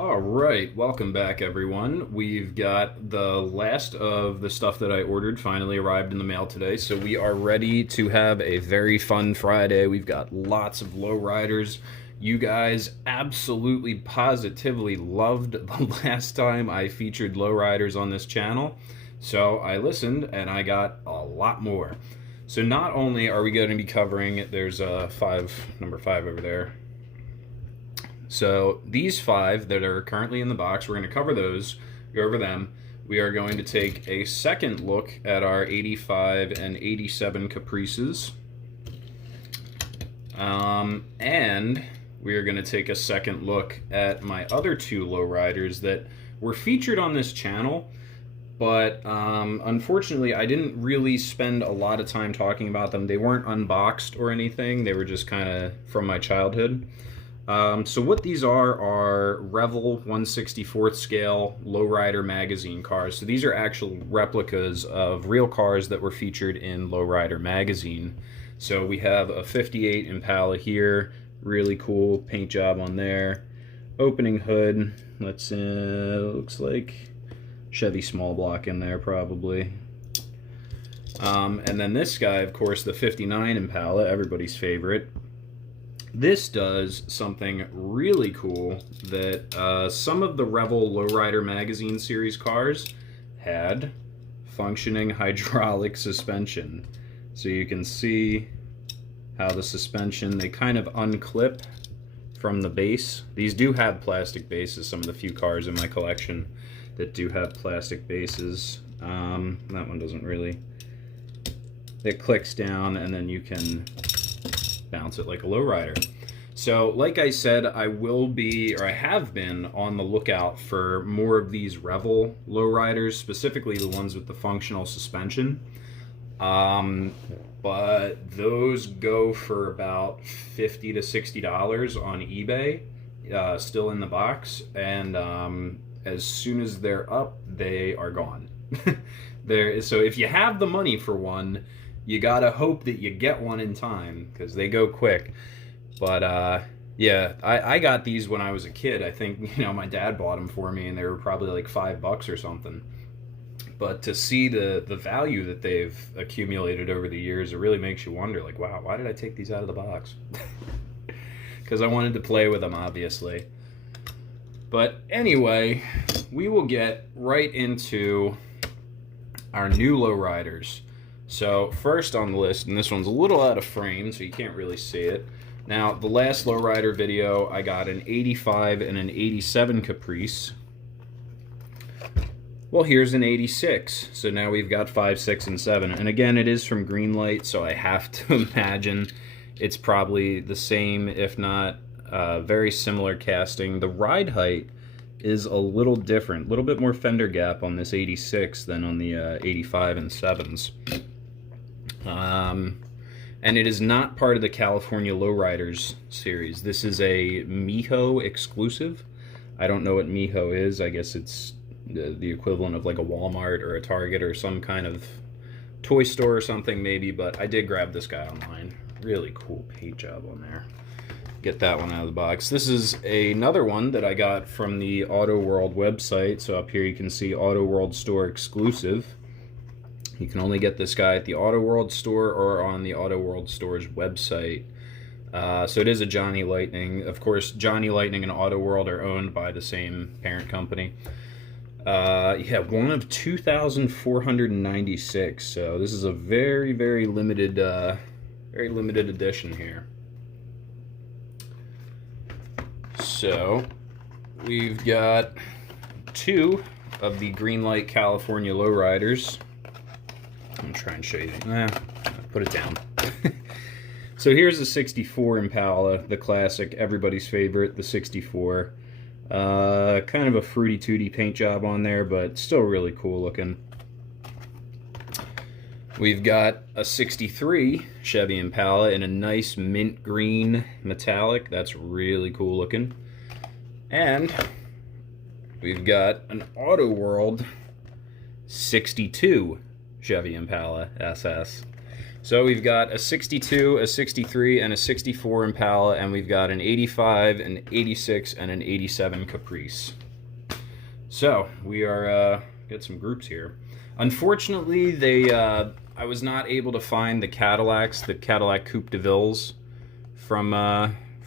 All right, welcome back, everyone. We've got the last of the stuff that I ordered finally arrived in the mail today, so we are ready to have a very fun Friday. We've got lots of lowriders. You guys absolutely positively loved the last time I featured lowriders on this channel, so I listened and I got a lot more. So not only are we going to be covering, there's number five over there. So these five that are currently in the box, we're going to cover those, go over them. We are going to take a second look at our 85 and 87 Caprices. And we are going to take a second look at my other two lowriders that were featured on this channel, but unfortunately I didn't really spend a lot of time talking about them. They weren't unboxed or anything, they were just kind of from my childhood. So what these are Revel 1/64th scale Lowrider magazine cars. So these are actual replicas of real cars that were featured in Lowrider magazine. So we have a 58 Impala here, really cool paint job on there. Opening hood, looks like Chevy small block in there probably. And then this guy, of course, the 59 Impala, everybody's favorite. This does something really cool that some of the Revel Lowrider magazine series cars had: functioning hydraulic suspension. So you can see how the suspension, they kind of unclip from the base. These do have plastic bases, some of the few cars in my collection that do have plastic bases. That one doesn't really. It clicks down and then you can bounce it like a lowrider. So like I said, I will be, or I have been, on the lookout for more of these Revel lowriders, specifically the ones with the functional suspension. But those go for about $50 to $60 on eBay, still in the box, and as soon as they're up, they are gone. So if you have the money for one, you gotta hope that you get one in time, because they go quick. But yeah, I got these when I was a kid. I think, my dad bought them for me, and they were probably like $5 or something. But to see the value that they've accumulated over the years, it really makes you wonder, like, wow, why did I take these out of the box? Because I wanted to play with them, obviously. But anyway, we will get right into our new lowriders. So first on the list, and this one's a little out of frame, so you can't really see it. Now, the last lowrider video, I got an 85 and an 87 Caprice. Well, here's an 86. So now we've got 5, 6, and 7. And again, it is from Greenlight, so I have to imagine it's probably the same, if not very similar casting. The ride height is a little different, a little bit more fender gap on this 86 than on the 85 and 7s. And it is not part of the California Lowriders series. This is a Miho exclusive. I don't know what Miho is. I guess it's the equivalent of like a Walmart or a Target or some kind of toy store or something maybe, but I did grab this guy online. Really cool paint job on there. Get that one out of the box. This is another one that I got from the AutoWorld website. So up here you can see AutoWorld store exclusive. You can only get this guy at the AutoWorld store or on the AutoWorld store's website. So it is a Johnny Lightning. Of course, Johnny Lightning and AutoWorld are owned by the same parent company. Yeah, one of 2,496. So this is a very, very limited edition here. So we've got two of the Greenlight California Lowriders. I'm trying to show you. Put it down. So here's the 64 Impala, the classic, everybody's favorite, the 64. Kind of a fruity tooty paint job on there, but still really cool looking. We've got a 63 Chevy Impala in a nice mint green metallic. That's really cool looking. And we've got an AutoWorld 62 Chevy Impala SS. So we've got a 62, a 63, and a 64 Impala, and we've got an 85, an 86, and an 87 Caprice. So we are got some groups here. Unfortunately, I was not able to find the Cadillacs, the Cadillac Coupe de Villes from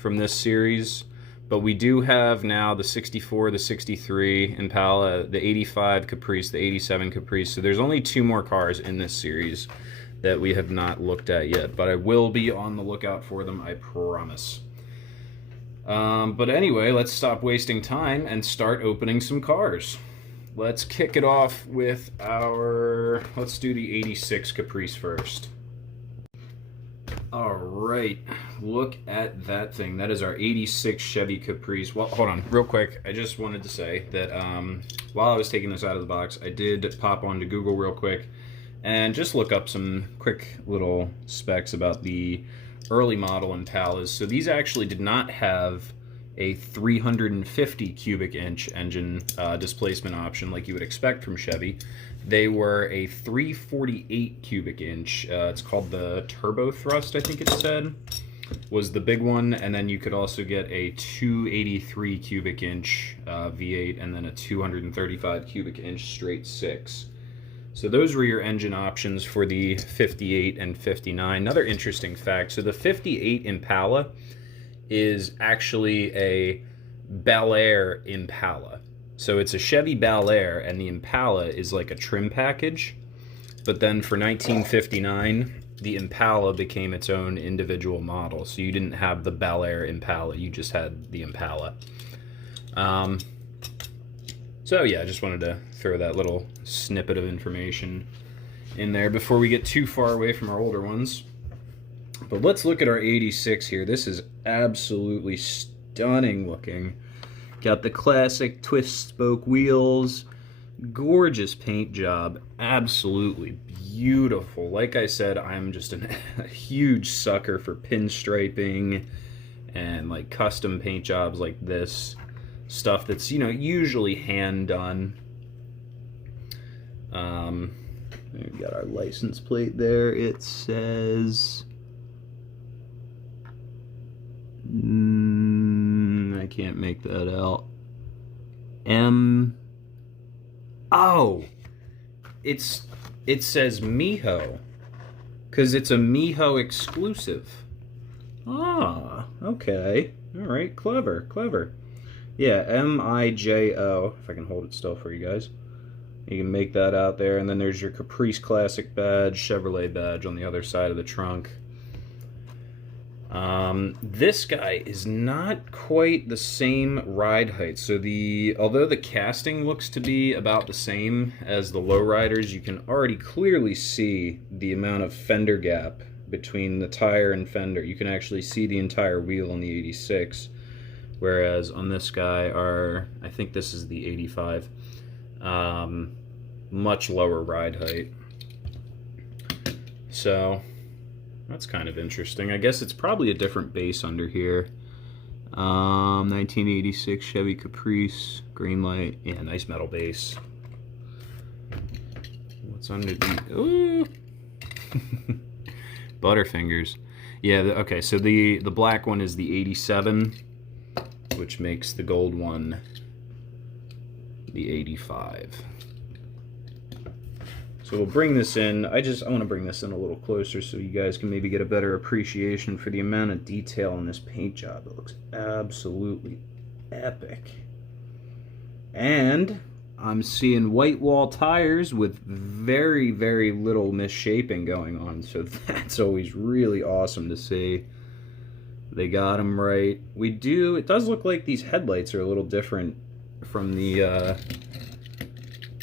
this series. But we do have now the 64, the 63 Impala, the 85 Caprice, the 87 Caprice. So there's only 2 more cars in this series that we have not looked at yet. But I will be on the lookout for them, I promise. But anyway, let's stop wasting time and start opening some cars. Let's kick it off with let's do the 86 Caprice first. All right, look at that thing. That is our 86 Chevy Caprice. Well, hold on, real quick. I just wanted to say that while I was taking this out of the box, I did pop onto Google real quick and just look up some quick little specs about the early model Impalas. So these actually did not have a 350 cubic inch engine displacement option like you would expect from Chevy. They were a 348 cubic inch. It's called the Turbo Thrust, I think it said, was the big one. And then you could also get a 283 cubic inch V8 and then a 235 cubic inch straight 6. So those were your engine options for the 58 and 59. Another interesting fact, so the 58 Impala is actually a Bel Air Impala. So it's a Chevy Bel Air, and the Impala is like a trim package. But then for 1959, the Impala became its own individual model. So you didn't have the Bel Air Impala, you just had the Impala. So yeah, I just wanted to throw that little snippet of information in there before we get too far away from our older ones. But let's look at our 86 here. This is absolutely stunning looking. Got the classic twist spoke wheels. Gorgeous paint job. Absolutely beautiful. Like I said, I'm just a huge sucker for pinstriping and like custom paint jobs like this. Stuff that's, you know, usually hand done. We've got our license plate there. It says... I can't make that out. Oh! It says Miho. Because it's a Miho exclusive. Ah, okay. Alright, clever, clever. Yeah, M-I-J-O, if I can hold it still for you guys. You can make that out there, and then there's your Caprice Classic badge, Chevrolet badge on the other side of the trunk. This guy is not quite the same ride height. So although the casting looks to be about the same as the Lowriders, you can already clearly see the amount of fender gap between the tire and fender. You can actually see the entire wheel on the 86. Whereas on this guy, I think this is the 85, much lower ride height. So that's kind of interesting. I guess it's probably a different base under here. 1986 Chevy Caprice, Greenlight. Yeah, nice metal base. What's underneath? Ooh! Butterfingers. Yeah, okay, so the black one is the 87. Which makes the gold one the 85. So we'll bring this in. I want to bring this in a little closer so you guys can maybe get a better appreciation for the amount of detail on this paint job. It looks absolutely epic. And I'm seeing white wall tires with very, very little misshaping going on. So that's always really awesome to see. They got them right. It does look like these headlights are a little different from the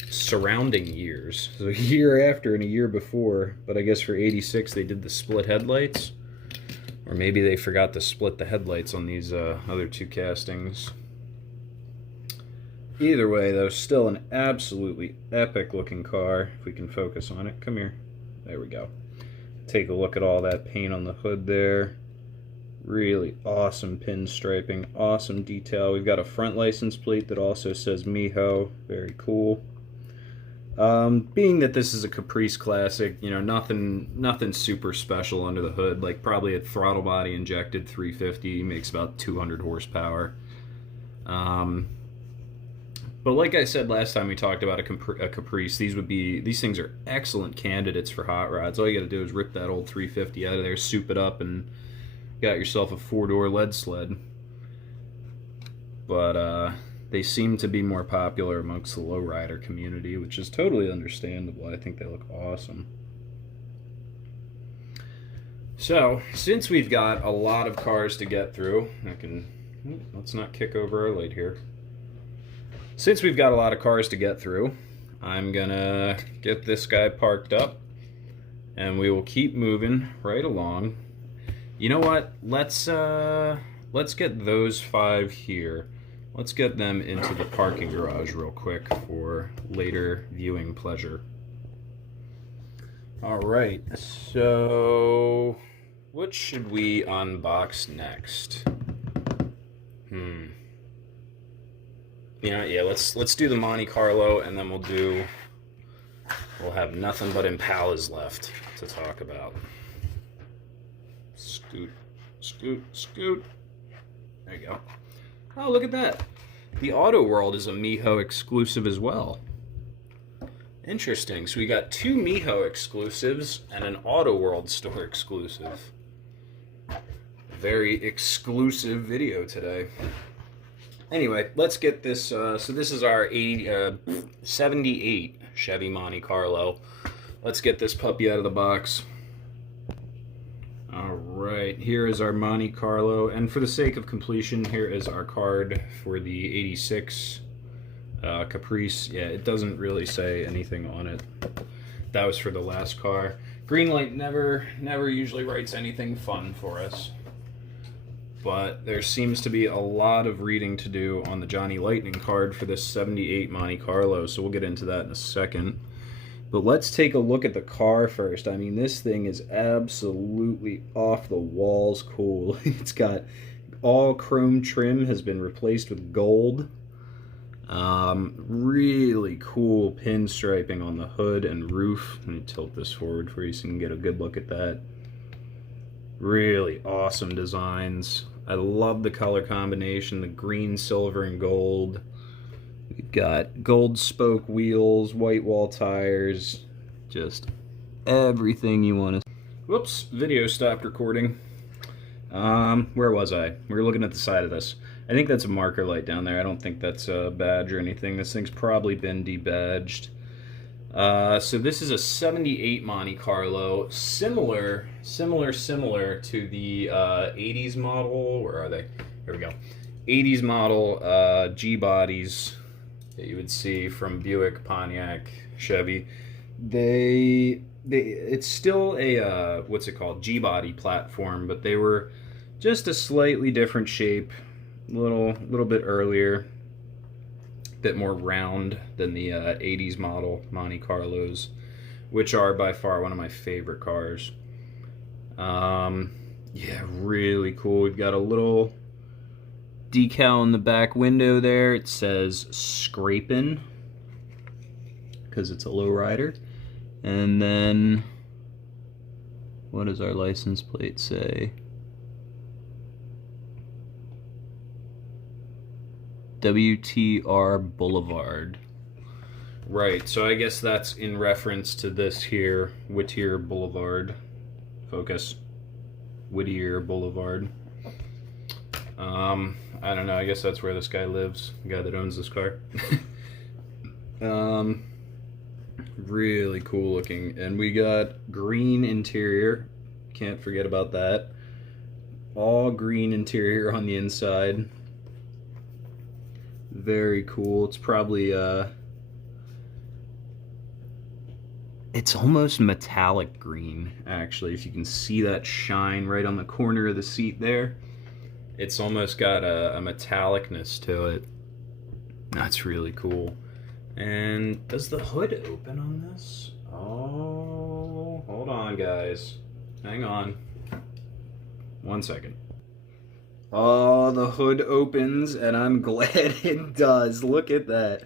surrounding years. So a year after and a year before, but I guess for 86 they did the split headlights. Or maybe they forgot to split the headlights on these other 2 castings. Either way, though, still an absolutely epic looking car. If we can focus on it. Come here. There we go. Take a look at all that paint on the hood there. Really awesome pinstriping, awesome detail. We've got a front license plate that also says Miho, very cool. Being that this is a Caprice Classic, you know, nothing super special under the hood. Like probably a throttle body injected 350, makes about 200 horsepower. But like I said last time we talked about a Caprice, these things are excellent candidates for hot rods. All you got to do is rip that old 350 out of there, soup it up, and got yourself a 4-door lead sled. But they seem to be more popular amongst the lowrider community, which is totally understandable. I think they look awesome. So, since we've got a lot of cars to get through, let's not kick over our light here. Since we've got a lot of cars to get through, I'm gonna get this guy parked up, and we will keep moving right along. You know what? Let's get those 5 here. Let's get them into the parking garage real quick for later viewing pleasure. All right, so what should we unbox next? Yeah, let's do the Monte Carlo, and then we'll have nothing but Impalas left to talk about. Scoot, scoot, scoot. There you go. Oh, look at that. The AutoWorld is a Miho exclusive as well. Interesting. So we got 2 Miho exclusives and an AutoWorld store exclusive. Very exclusive video today. Anyway, let's get this. So this is our 78 Chevy Monte Carlo. Let's get this puppy out of the box. All right, here is our Monte Carlo, and for the sake of completion, here is our card for the 86 Caprice. Yeah, it doesn't really say anything on it. That was for the last car. Greenlight never usually writes anything fun for us. But there seems to be a lot of reading to do on the Johnny Lightning card for this 78 Monte Carlo, so we'll get into that in a second. But let's take a look at the car first. I mean, this thing is absolutely off the walls cool. It's got all chrome trim, has been replaced with gold. Really cool pinstriping on the hood and roof. Let me tilt this forward for you so you can get a good look at that. Really awesome designs. I love the color combination, the green, silver, and gold. We've got gold spoke wheels, white wall tires, just everything you want to. Whoops, video stopped recording. Where was I? We were looking at the side of this. I think that's a marker light down there. I don't think that's a badge or anything. This thing's probably been debadged. So this is a 78 Monte Carlo, similar to the 80s model. Where are they? Here we go. 80s model G-bodies that you would see from Buick, Pontiac, Chevy. It's still a what's it called? G-body platform, but they were just a slightly different shape, little bit earlier. Bit more round than the 80s model Monte Carlos, which are by far one of my favorite cars. Yeah, really cool. We've got a little decal in the back window there. It says "Scrapin'" because it's a lowrider. And then, what does our license plate say? WTR Boulevard. Right, so I guess that's in reference to this here, Whittier Boulevard. Focus. Whittier Boulevard. I don't know, I guess that's where this guy lives, the guy that owns this car. Really cool looking. And we got green interior. Can't forget about that. All green interior on the inside. Very cool. It's probably it's almost metallic green, actually, if you can see that shine right on the corner of the seat there. It's almost got a metallicness to it. That's really cool. And does the hood open on this? Oh, hold on, guys. Hang on. 1 second. Oh, the hood opens, and I'm glad it does. Look at that.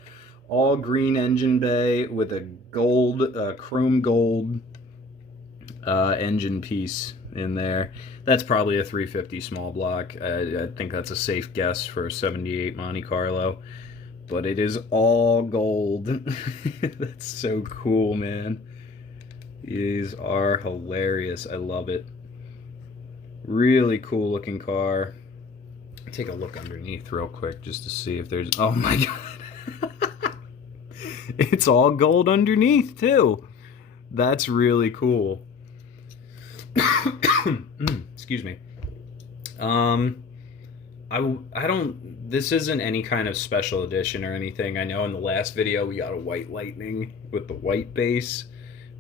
All green engine bay with a gold, chrome gold engine piece in there. That's probably a 350 small block. I think that's a safe guess for a 78 Monte Carlo. But it is all gold. That's so cool, man. These are hilarious. I love it. Really cool looking car. Take a look underneath real quick just to see if there's... Oh my god. It's all gold underneath too. That's really cool. Excuse me. I don't, this isn't any kind of special edition or anything. I know in the last video we got a white Lightning with the white base,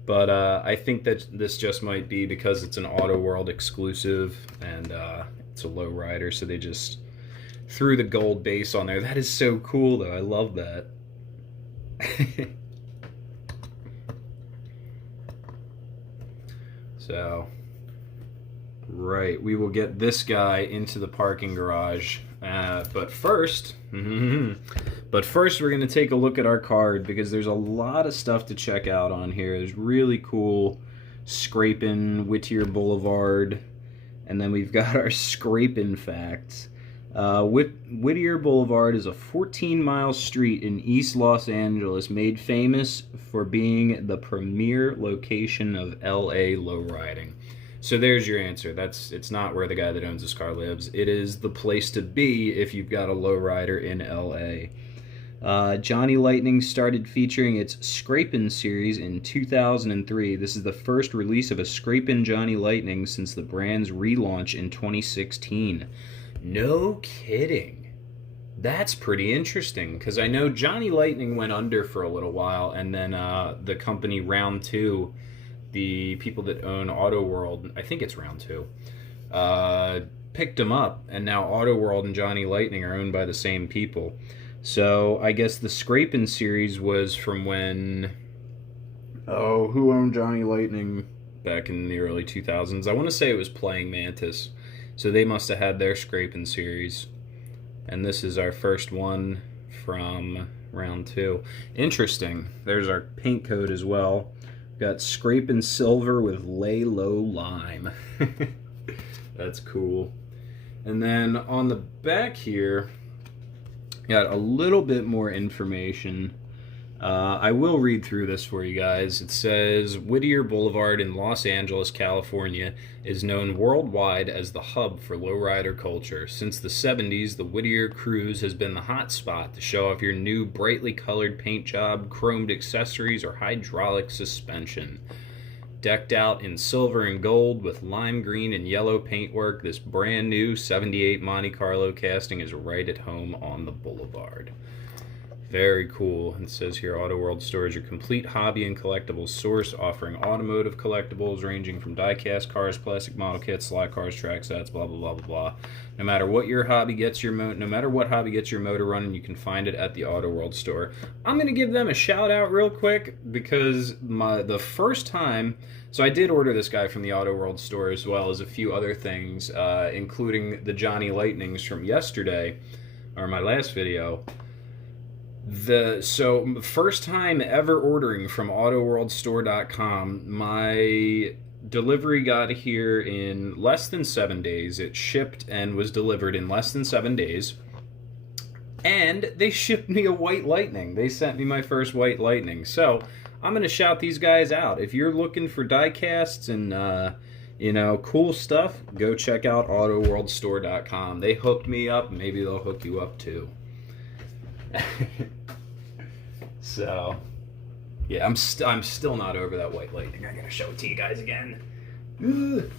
but I think that this just might be because it's an AutoWorld exclusive and it's a lowrider, so they just threw the gold base on there. That is so cool though. I love that. So, right, we will get this guy into the parking garage. But first, we're going to take a look at our card because there's a lot of stuff to check out on here. There's really cool scraping Whittier Boulevard, and then we've got our scraping facts. Whittier Boulevard is a 14-mile street in East Los Angeles made famous for being the premier location of LA lowriding. So there's your answer. It's not where the guy that owns this car lives. It is the place to be if you've got a lowrider in LA. Johnny Lightning started featuring its Scrapin' series in 2003. This is the first release of a Scrapin' Johnny Lightning since the brand's relaunch in 2016. No kidding. That's pretty interesting, because I know Johnny Lightning went under for a little while, and then the company Round 2, the people that own AutoWorld, I think it's Round 2, picked them up, and now AutoWorld and Johnny Lightning are owned by the same people. So I guess the Scrapin' series was from when... Oh, who owned Johnny Lightning back in the early 2000s? I want to say it was Playing Mantis. So they must have had their Scrapin' series. And this is our first one from Round 2. Interesting. There's our paint code as well. Got Scrapin' Silver with Lay Low Lime. That's cool. And then on the back here, got a little bit more information. I will read through this for you guys. It says, Whittier Boulevard in Los Angeles, California is known worldwide as the hub for lowrider culture. Since the 70s, the Whittier Cruise has been the hot spot to show off your new brightly colored paint job, chromed accessories, or hydraulic suspension. Decked out in silver and gold with lime green and yellow paintwork, this brand new 78 Monte Carlo casting is right at home on the boulevard. Very cool. It says here, AutoWorld Store is your complete hobby and collectibles source, offering automotive collectibles ranging from die-cast cars, plastic model kits, slot cars, track sets, blah blah blah blah blah. No matter what hobby gets your motor running, you can find it at the AutoWorld Store. I'm gonna give them a shout out real quick because the first time, so I did order this guy from the AutoWorld Store as well as a few other things, including the Johnny Lightnings from yesterday, or my last video. So first time ever ordering from AutoWorldStore.com, my delivery got here in less than 7 days. It shipped and was delivered in less than 7 days. And they shipped me a white Lightning. They sent me my first white Lightning. So I'm going to shout these guys out. If you're looking for die casts and, cool stuff, go check out AutoWorldStore.com. They hooked me up. Maybe they'll hook you up too. So, yeah, I'm still not over that white Lightning. I gotta show it to you guys again. Ugh.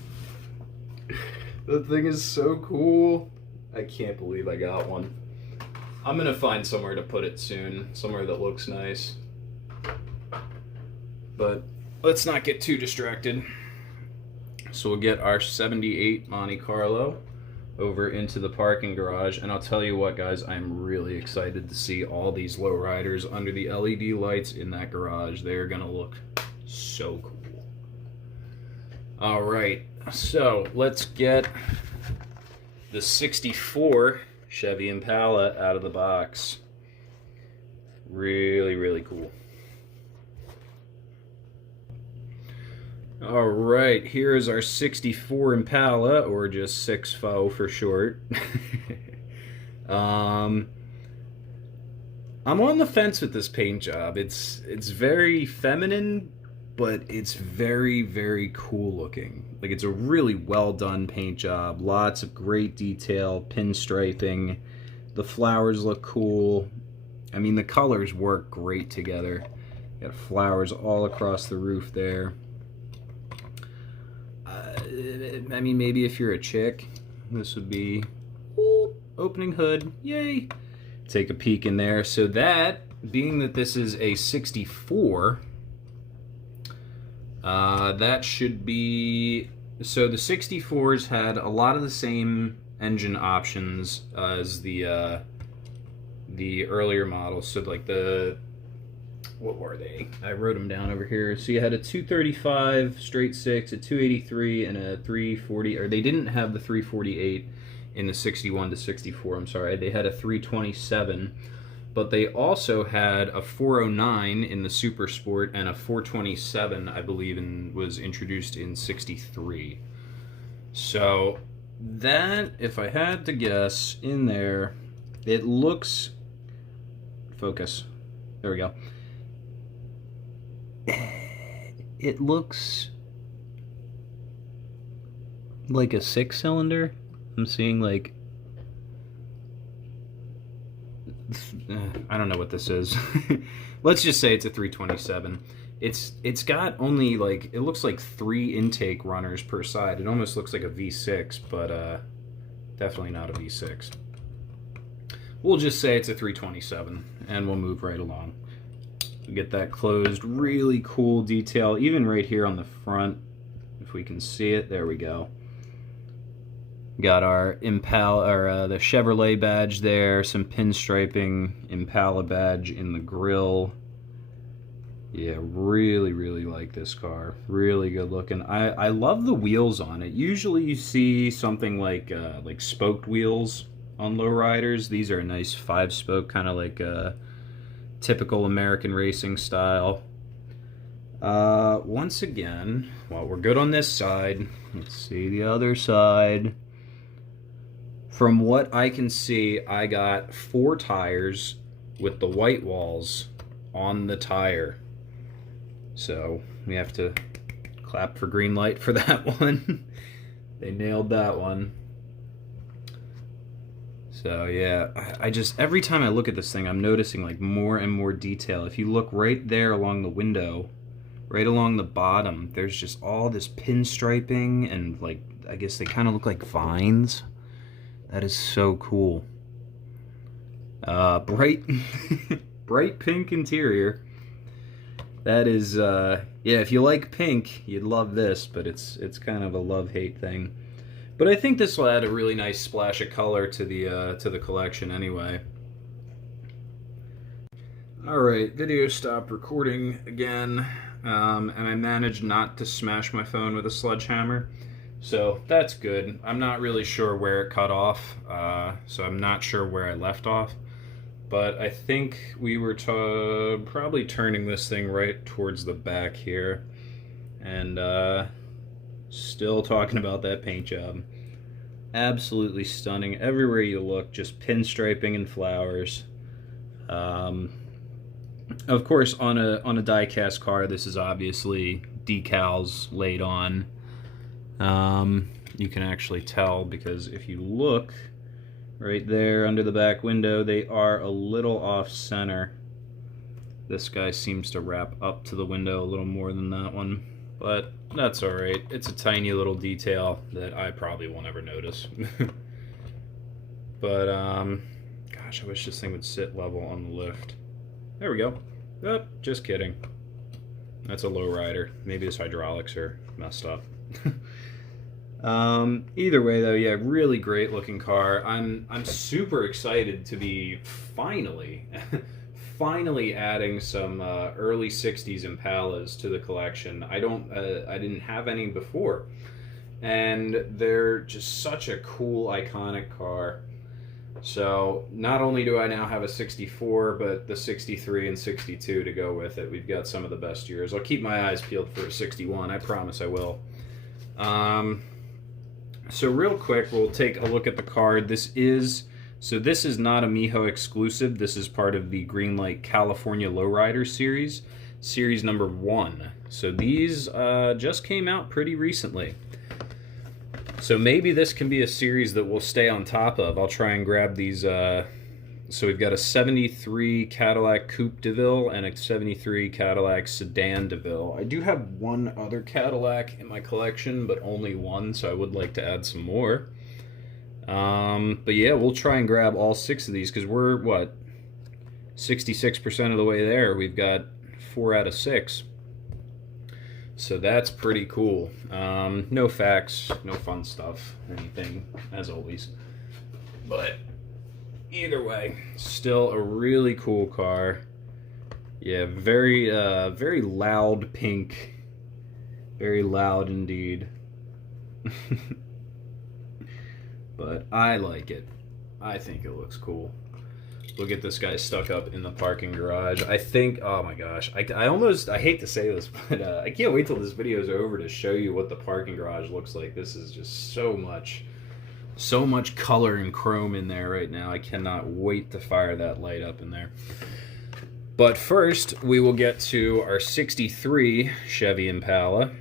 The thing is so cool. I can't believe I got one. I'm gonna find somewhere to put it soon, somewhere that looks nice. But let's not get too distracted. So we'll get our 78 Monte Carlo over into the parking garage, and I'll tell you what, guys, I'm really excited to see all these lowriders under the LED lights in that garage. They're gonna look so cool. All right, so let's get the '64 Chevy Impala out of the box. Really, really cool. All right, here is our 64 Impala, or just 6 for short. I'm on the fence with this paint job. It's very feminine, but it's very, very cool looking. Like, it's a really well done paint job. Lots of great detail, pinstriping. The flowers look cool. I mean, the colors work great together. Got flowers all across the roof there. I mean, maybe if you're a chick, this would be opening hood. Yay! Take a peek in there. So that, being that this is a 64, that should be... So the 64s had a lot of the same engine options as the earlier models. So like what were they? I wrote them down over here. So you had a 235 straight six, a 283, and a 340. Or they didn't have the 348 in the 61 to 64. I'm sorry. They had a 327, but they also had a 409 in the Super Sport and a 427, I believe, was introduced in 63. So that, if I had to guess, in there, it looks. Focus. There we go. It looks like a 6-cylinder. I'm seeing like I don't know what this is. Let's just say it's a 327. It's got only like, it looks like 3 intake runners per side. It almost looks like a V6, but definitely not a V6. We'll just say it's a 327 and we'll move right along. Get that closed. Really cool detail, even right here on the front, if we can see it. There we go. Got our Impala, or the Chevrolet badge there, some pinstriping, Impala badge in the grille. Yeah, really, really like this car. Really good looking. I love the wheels on it. Usually you see something like spoked wheels on lowriders. These are a nice 5-spoke, kind of like typical American racing style. Once again, while we're good on this side, let's see the other side. From what I can see, I got 4 tires with the white walls on the tire. So we have to clap for Greenlight for that one. They nailed that one. So yeah, I just, every time I look at this thing, I'm noticing like more and more detail. If you look right there along the window, right along the bottom, there's just all this pinstriping, and like, I guess they kind of look like vines. That is so cool. Bright bright pink interior. That is yeah, if you like pink, you'd love this, but it's kind of a love-hate thing. But I think this will add a really nice splash of color to the collection anyway. Alright, video stopped recording again, and I managed not to smash my phone with a sledgehammer. So that's good. I'm not really sure where it cut off, so I'm not sure where I left off. But I think we were probably turning this thing right towards the back here. And still talking about that paint job. Absolutely stunning. Everywhere you look, just pinstriping and flowers. Of course, on a die-cast car, this is obviously decals laid on. You can actually tell, because if you look right there under the back window, they are a little off center. This guy seems to wrap up to the window a little more than that one, but that's alright. It's a tiny little detail that I probably won't ever notice. But gosh, I wish this thing would sit level on the lift. There we go. Oh, just kidding. That's a lowrider. Maybe his hydraulics are messed up. Either way though, yeah, really great looking car. I'm super excited to be finally adding some early 60s Impalas to the collection. I didn't have any before, and they're just such a cool, iconic car. So not only do I now have a 64, but the 63 and 62 to go with it. We've got some of the best years. I'll keep my eyes peeled for a 61. I promise I will. So real quick, we'll take a look at the card. This is not a Miho exclusive. This is part of the Greenlight California Lowrider series, series number 1. So these just came out pretty recently. So maybe this can be a series that we'll stay on top of. I'll try and grab these. So we've got a 73 Cadillac Coupe DeVille and a 73 Cadillac Sedan DeVille. I do have one other Cadillac in my collection, but only one, so I would like to add some more. But yeah, we'll try and grab all 6 of these because we're, what, 66% of the way there. We've got 4 out of 6. So that's pretty cool. No facts, no fun stuff, anything, as always. But either way, still a really cool car. Yeah, very very loud pink. Very loud indeed. But I like it. I think it looks cool. Look at this guy stuck up in the parking garage. I think, oh my gosh, I hate to say this, but I can't wait till this video is over to show you what the parking garage looks like. This is just so much color and chrome in there right now. I cannot wait to fire that light up in there. But first, we will get to our 63 Chevy Impala.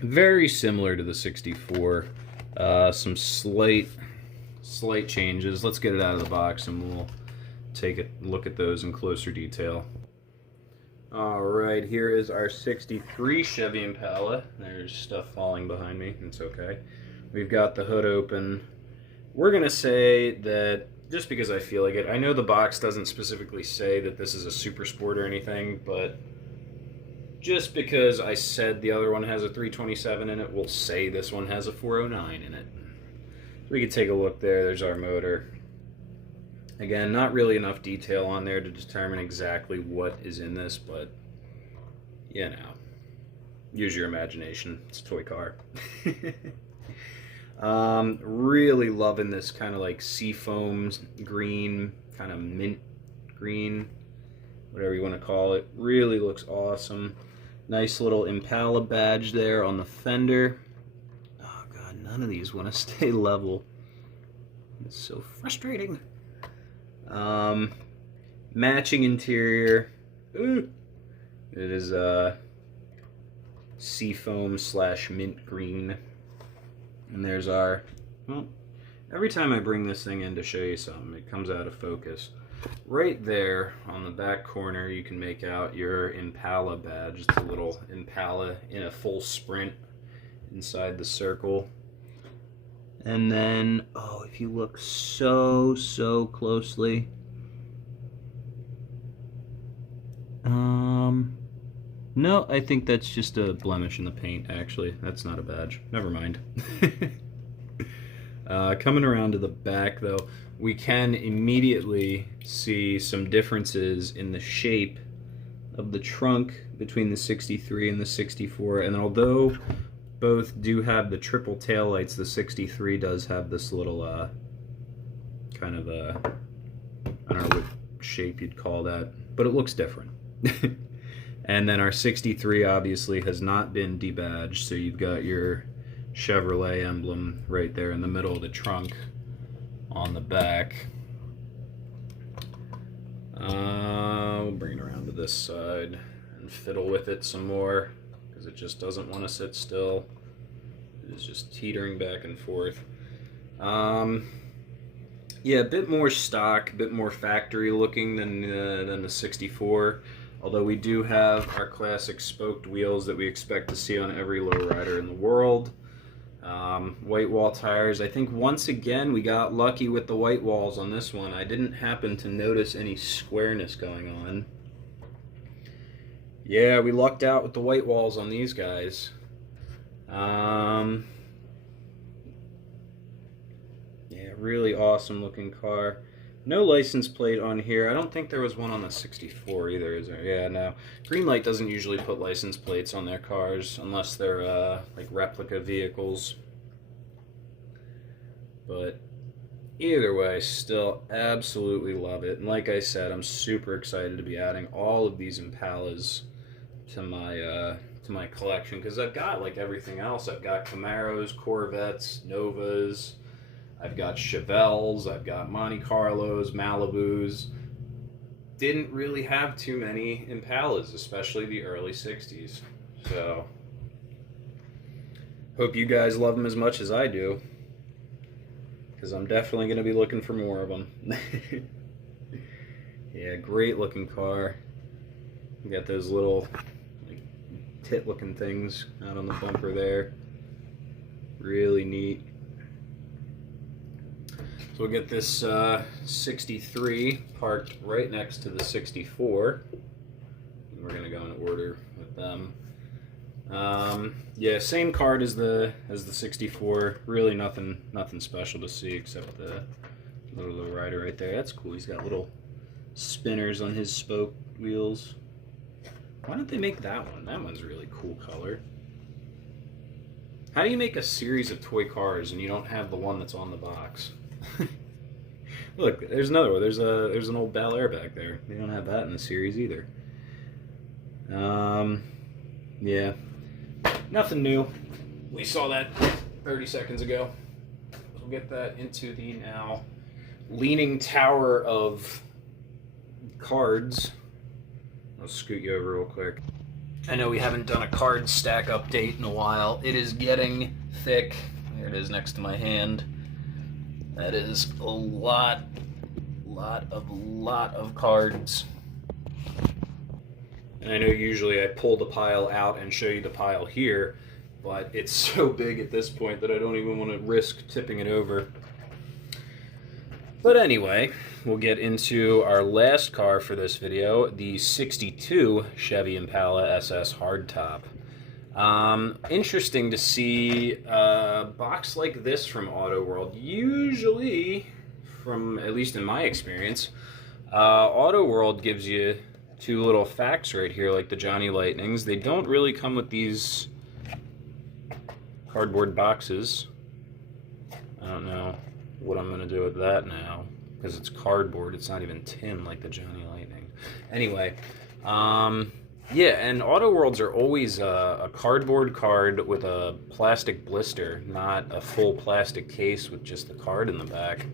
Very similar to the 64. Some slight changes. Let's get it out of the box and we'll take a look at those in closer detail. Alright, here is our 63 Chevy Impala. There's stuff falling behind me. It's okay. We've got the hood open. We're going to say that, just because I feel like it, I know the box doesn't specifically say that this is a Super Sport or anything, but just because I said the other one has a 327 in it, we'll say this one has a 409 in it. We can take a look there. There's our motor. Again, not really enough detail on there to determine exactly what is in this, but you know, use your imagination. It's a toy car. Really loving this kind of like seafoam green, kind of mint green, whatever you want to call it. Really looks awesome. Nice little Impala badge there on the fender. Oh god, none of these want to stay level. It's so frustrating. Matching interior. Ooh. It is seafoam / mint green. And there's our, well, every time I bring this thing in to show you something, it comes out of focus. Right there on the back corner, you can make out your Impala badge. It's a little Impala in a full sprint inside the circle. And then, oh, if you look so closely, no, I think that's just a blemish in the paint, actually. That's not a badge. Never mind. Coming around to the back, though, we can immediately see some differences in the shape of the trunk between the 63 and the 64. And although both do have the triple taillights, the 63 does have this little kind of a, I don't know what shape you'd call that, but it looks different. And then our 63 obviously has not been debadged, so you've got your Chevrolet emblem right there in the middle of the trunk on the back. We'll bring it around to this side and fiddle with it some more because it just doesn't want to sit still. It is just teetering back and forth. Yeah, a bit more stock, a bit more factory looking than the 64. Although we do have our classic spoked wheels that we expect to see on every lowrider in the world. White wall tires. I think once again we got lucky with the white walls on this one. I didn't happen to notice any squareness going on. Yeah, we lucked out with the white walls on these guys. Yeah, really awesome looking car. No license plate on here. I don't think there was one on the 64 either, is there? Yeah, no. Greenlight doesn't usually put license plates on their cars unless they're like replica vehicles. But Either way, still absolutely love it. And like I said, I'm super excited to be adding all of these Impalas to my collection, because I've got like everything else. I've got Camaros, Corvettes, Novas. I've got Chevelles. I've got Monte Carlos, Malibus. Didn't really have too many Impalas, especially the early '60s. So, hope you guys love them as much as I do, because I'm definitely going to be looking for more of them. Yeah, great looking car. You got those little like tit looking things out on the bumper there. Really neat. So we'll get this 63 parked right next to the 64. And we're going to go in order with them. Yeah, same card as the 64. Really nothing special to see except the little Lowrider right there. That's cool. He's got little spinners on his spoke wheels. Why don't they make that one? That one's a really cool color. How do you make a series of toy cars and you don't have the one that's on the box? Look, there's another one. There's an old Bel Air back there. They don't have that in the series either. Yeah. Nothing new. We saw that 30 seconds ago. We'll get that into the now leaning tower of cards. I'll scoot you over real quick. I know we haven't done a card stack update in a while. It is getting thick. There it is next to my hand. That is a lot of cards. And I know usually I pull the pile out and show you the pile here, but it's so big at this point that I don't even want to risk tipping it over. But anyway, we'll get into our last car for this video, the 62 Chevy Impala SS hardtop. Interesting to see a box like this from AutoWorld. Usually, from at least in my experience, AutoWorld gives you two little facts right here, like the Johnny Lightnings. They don't really come with these cardboard boxes. I don't know what I'm going to do with that now, because it's cardboard. It's not even tin like the Johnny Lightning. Anyway, yeah, and AutoWorlds are always a cardboard card with a plastic blister, not a full plastic case with just the card in the back.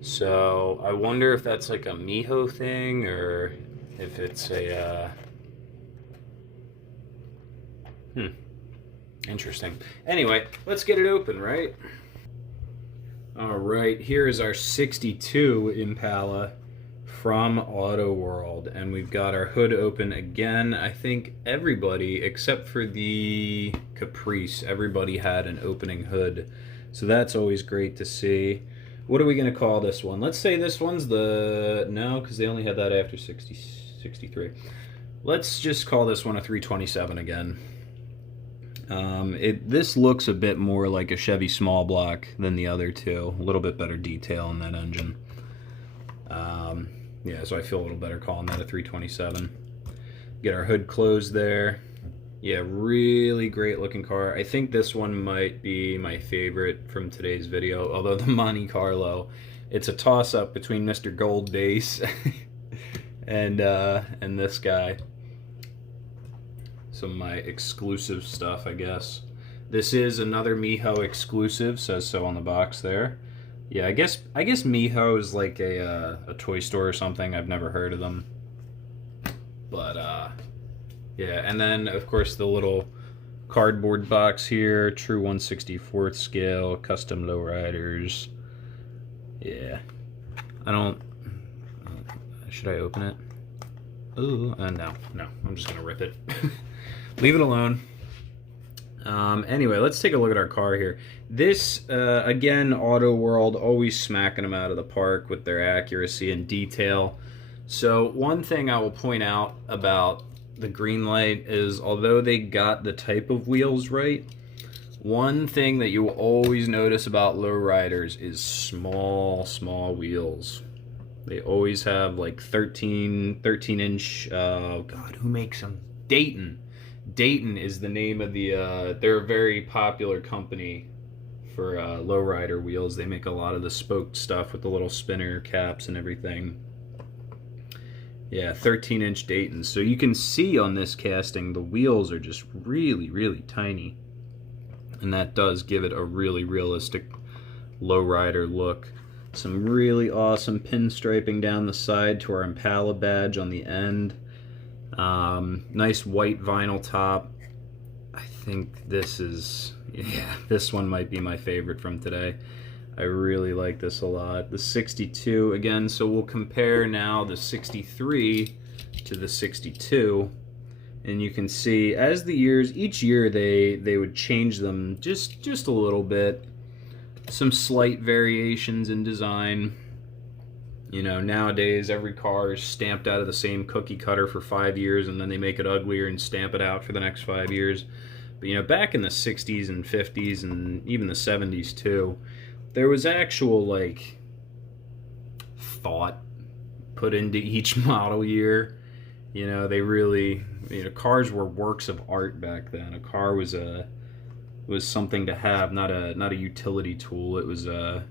So I wonder if that's like a Miho thing, or if it's a... Interesting. Anyway, let's get it open, right? Alright, here is our 62 Impala from AutoWorld, and we've got our hood open again. I think everybody, except for the Caprice, everybody had an opening hood, so that's always great to see. What are we going to call this one? Let's say this one's the... No, because they only had that after 63. Let's just call this one a 327 again. This looks a bit more like a Chevy small block than the other two. A little bit better detail in that engine. Yeah, so I feel a little better calling that a 327. Get our hood closed there. Yeah, really great looking car. I think this one might be my favorite from today's video, although the Monte Carlo, it's a toss-up between Mr. Gold Base and this guy. Some of my exclusive stuff, I guess. This is another Miho exclusive, says so on the box there. Yeah, I guess Miho is like a toy store or something. I've never heard of them. But yeah, and then of course the little cardboard box here, true 1/64 scale, custom Lowriders. Yeah, I don't. Should I open it? Ooh, no, I'm just gonna rip it. Leave it alone. Anyway, let's take a look at our car here. This, again, AutoWorld, always smacking them out of the park with their accuracy and detail. So one thing I will point out about the Greenlight is, although they got the type of wheels right, one thing that you will always notice about Lowriders is small wheels. They always have like 13-inch, oh God, who makes them? Dayton is the name of the, they're a very popular company for lowrider wheels. They make a lot of the spoked stuff with the little spinner caps and everything. Yeah, 13-inch Dayton. So you can see on this casting the wheels are just really, really tiny. And that does give it a really realistic lowrider look. Some really awesome pinstriping down the side to our Impala badge on the end. Nice white vinyl top. I think this is, yeah, this one might be my favorite from today. I really like this a lot. The 62 again, so we'll compare now the 63 to the 62. And you can see as the years, each year they would change them just a little bit. Some slight variations in design. You know, nowadays every car is stamped out of the same cookie cutter for 5 years, and then they make it uglier and stamp it out for the next 5 years. But you know, back in the 60s and 50s and even the 70s too, there was actual like thought put into each model year. You know, they really, you know, cars were works of art back then. A car was something to have, not a utility tool. It was I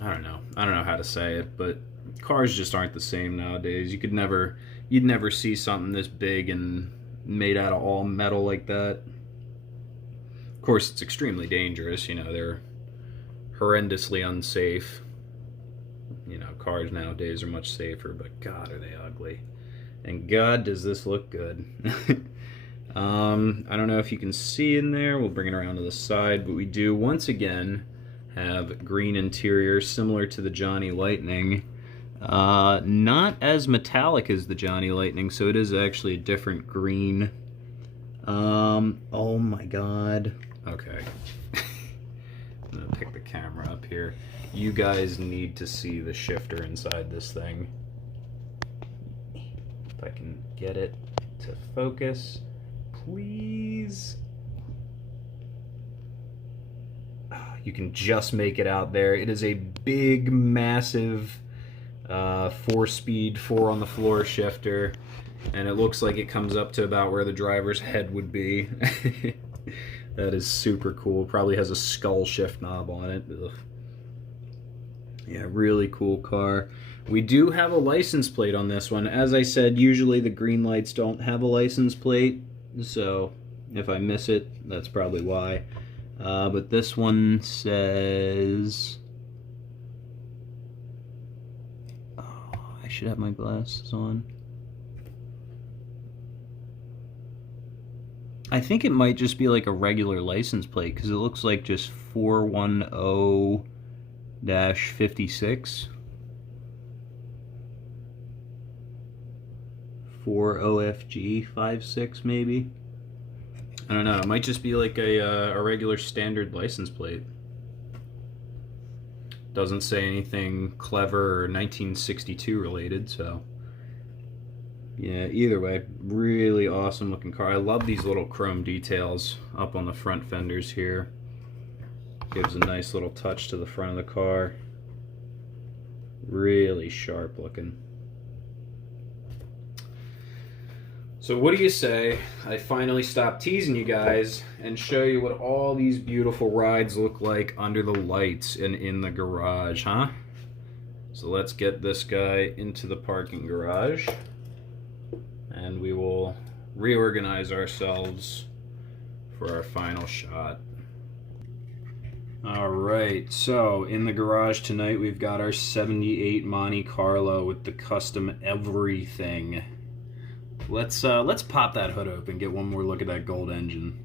don't know how to say it, but cars just aren't the same nowadays. You'd never see something this big and made out of all metal like that. Of course, it's extremely dangerous. You know, they're horrendously unsafe. You know, cars nowadays are much safer, but God, are they ugly. And God, does this look good. I don't know if you can see in there. We'll bring it around to the side, but we do once again have green interior similar to the Johnny Lightning. Not as metallic as the Johnny Lightning, so it is actually a different green. Oh my God. Okay. I'm gonna pick the camera up here. You guys need to see the shifter inside this thing. If I can get it to focus, please. You can just make it out there. It is a big, massive 4-speed, 4-on-the-floor shifter, and it looks like it comes up to about where the driver's head would be. That is super cool. Probably has a skull shift knob on it. Ugh. Yeah, really cool car. We do have a license plate on this one. As I said, usually the Greenlights don't have a license plate, so if I miss it, that's probably why. But this one says... Oh, I should have my glasses on. I think it might just be like a regular license plate, because it looks like just 410-56. 4OFG56 maybe. I don't know. It might just be like a regular standard license plate. Doesn't say anything clever or 1962 related, so yeah, either way, really awesome looking car. I love these little chrome details up on the front fenders here. Gives a nice little touch to the front of the car. Really sharp looking. So what do you say I finally stop teasing you guys and show you what all these beautiful rides look like under the lights and in the garage, huh? So let's get this guy into the parking garage, and we will reorganize ourselves for our final shot. Alright, so in the garage tonight we've got our 78 Monte Carlo with the custom everything. Let's pop that hood open, get one more look at that gold engine.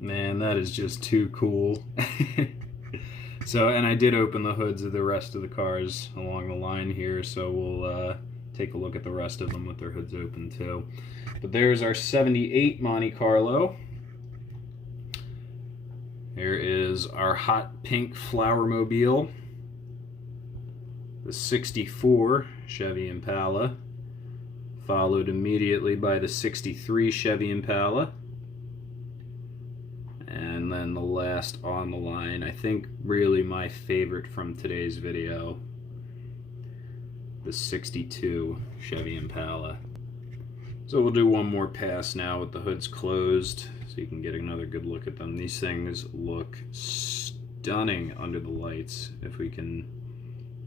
Man, that is just too cool. So, and I did open the hoods of the rest of the cars along the line here, so we'll take a look at the rest of them with their hoods open too. But there's our 78 Monte Carlo. Here is our hot pink flower mobile. The 64 Chevy Impala, followed immediately by the 63 Chevy Impala, and then the last on the line, I think really my favorite from today's video, the 62 Chevy Impala. So we'll do one more pass now with the hoods closed so you can get another good look at them. These things look stunning under the lights if we can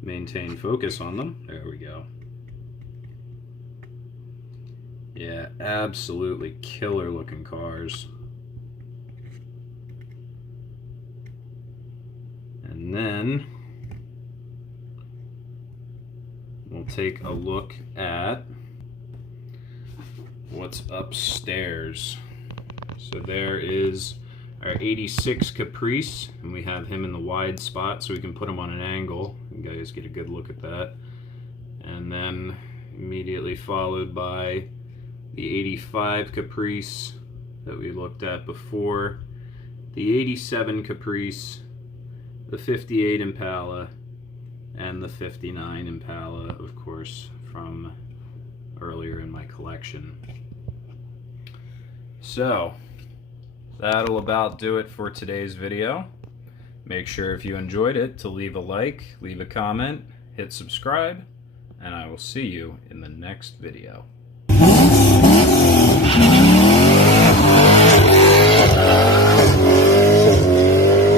maintain focus on them. There we go. Yeah, absolutely killer looking cars. And then we'll take a look at what's upstairs. So there is our 86 Caprice, and we have him in the wide spot so we can put him on an angle. You guys get a good look at that. And then immediately followed by the 85 Caprice that we looked at before, the 87 Caprice, the 58 Impala, and the 59 Impala, of course, from earlier in my collection. So that'll about do it for today's video. Make sure if you enjoyed it to leave a like, leave a comment, hit subscribe, and I will see you in the next video.